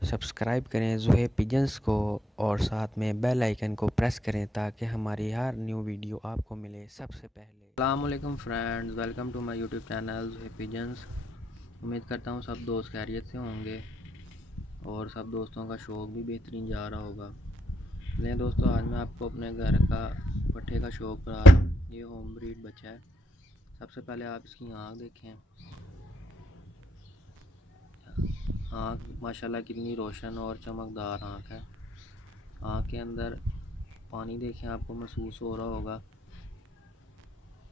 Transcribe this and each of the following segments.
Subscribe करें Zuhaib pigeons को और साथ में बेल आइकन को प्रेस करें ताकि हमारी हर न्यू वीडियो आपको मिले सबसे पहले। अस्सलाम वालेकुम friends, welcome to my YouTube channel Zuhaib pigeons. उम्मीद करता हूँ सब दोस्त खैरियत से होंगे और सब दोस्तों का शौक़ भी बेहतरीन जा रहा होगा। लेकिन दोस्तों, आज मैं आपको अपने घर का पट्ठे का शौक़ करा रहा हूँ। ये होम ब्रीड बच्चा है। सबसे पहले आप इसकी आँख देखें। आँख माशाल्लाह कितनी रोशन और चमकदार आँख है। आँख के अंदर पानी देखें, आपको महसूस हो रहा होगा।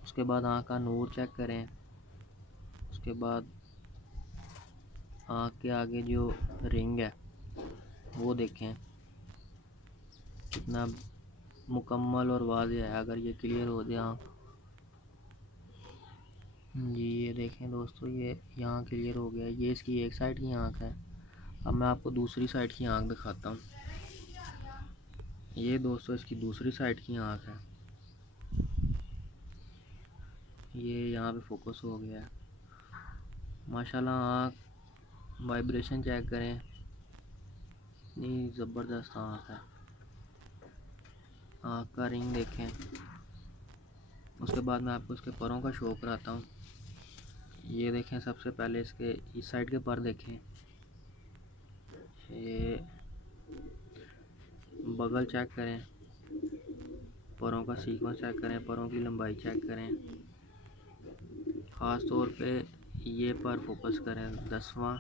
उसके बाद आँख का नूर चेक करें। उसके बाद आँख के आगे जो रिंग है वो देखें, कितना मुकम्मल और वाज़ेह है। अगर ये क्लियर हो जाए आँख जी, ये देखें दोस्तों, ये यहाँ क्लियर हो गया। ये इसकी एक साइड की आँख है। अब मैं आपको दूसरी साइड की आँख दिखाता हूँ। ये दोस्तों इसकी दूसरी साइड की आँख है। ये यहाँ पे फोकस हो गया है माशाल्लाह। आँख वाइब्रेशन चेक करें, इतनी ज़बरदस्त आँख है। आँख का रिंग देखें। उसके बाद मैं आपको इसके परों का शो कराता हूँ। ये देखें, सबसे पहले इसके इस साइड के पर देखें। ये बगल चेक करें, परों का सीक्वेंस चेक करें, परों की लंबाई चेक करें। ख़ास तौर पे ये पर फोकस करें, 10वां,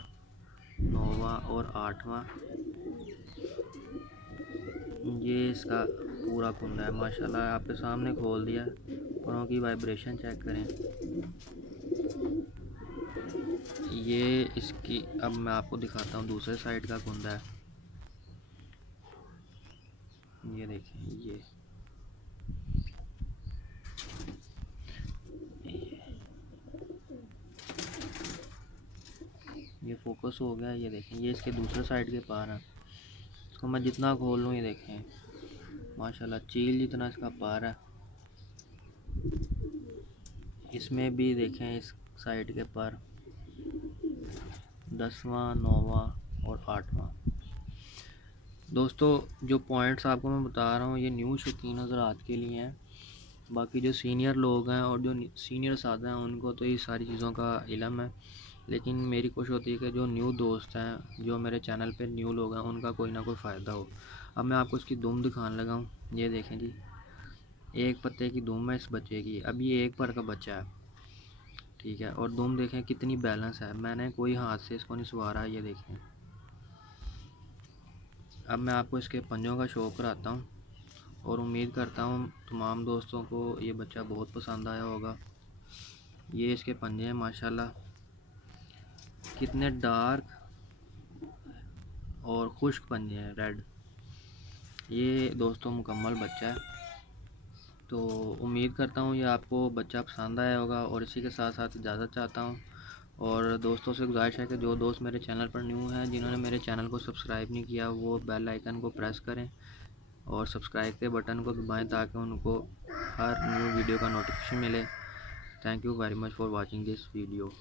9वां और 8वां। ये इसका पूरा कुंडा है माशाल्लाह, आपके सामने खोल दिया। परों की वाइब्रेशन चेक करें। ये इसकी, अब मैं आपको दिखाता हूँ दूसरे साइड का कुंडा है। ये देखें, ये फोकस हो गया। ये देखें, ये इसके दूसरे साइड के पार है। इसको मैं जितना खोल लूँ, ये देखें माशाल्लाह चील जितना इसका पार है। इसमें भी देखें, इस साइड के पर 10वां, 9वां और 8वां। दोस्तों, जो पॉइंट्स आपको मैं बता रहा हूँ ये न्यू शौकीन हज़रात के लिए हैं। बाकी जो सीनियर लोग हैं और जो सीनियर सादा हैं उनको तो ये सारी चीज़ों का इल्म है। लेकिन मेरी कोशिश होती है कि जो न्यू दोस्त हैं, जो मेरे चैनल पे न्यू लोग हैं, उनका कोई ना कोई फ़ायदा हो। अब मैं आपको इसकी दुम दिखाने लगा हूँ। ये देखें जी, एक पत्ते की दुम है इस बच्चे की। अब ये एक पर का बच्चा है, ठीक है। और दुम देखें कितनी बैलेंस है। मैंने कोई हाथ से इसको नहीं सवारा। ये देखें। अब मैं आपको इसके पंजों का शो कराता हूँ और उम्मीद करता हूँ तमाम दोस्तों को ये बच्चा बहुत पसंद आया होगा। ये इसके पंजे हैं माशाल्लाह, कितने डार्क और खुश्क पंजे हैं, रेड। ये दोस्तों मुकम्मल बच्चा है। तो उम्मीद करता हूँ ये आपको बच्चा पसंद आया होगा और इसी के साथ साथ इजाज़त चाहता हूँ। और दोस्तों से गुजारिश है कि जो दोस्त मेरे चैनल पर न्यू हैं, जिन्होंने मेरे चैनल को सब्सक्राइब नहीं किया, वो बेल आइकन को प्रेस करें और सब्सक्राइब के बटन को दबाएं ताकि उनको हर न्यू वीडियो का नोटिफिकेशन मिले। Thank you very much for watching this video.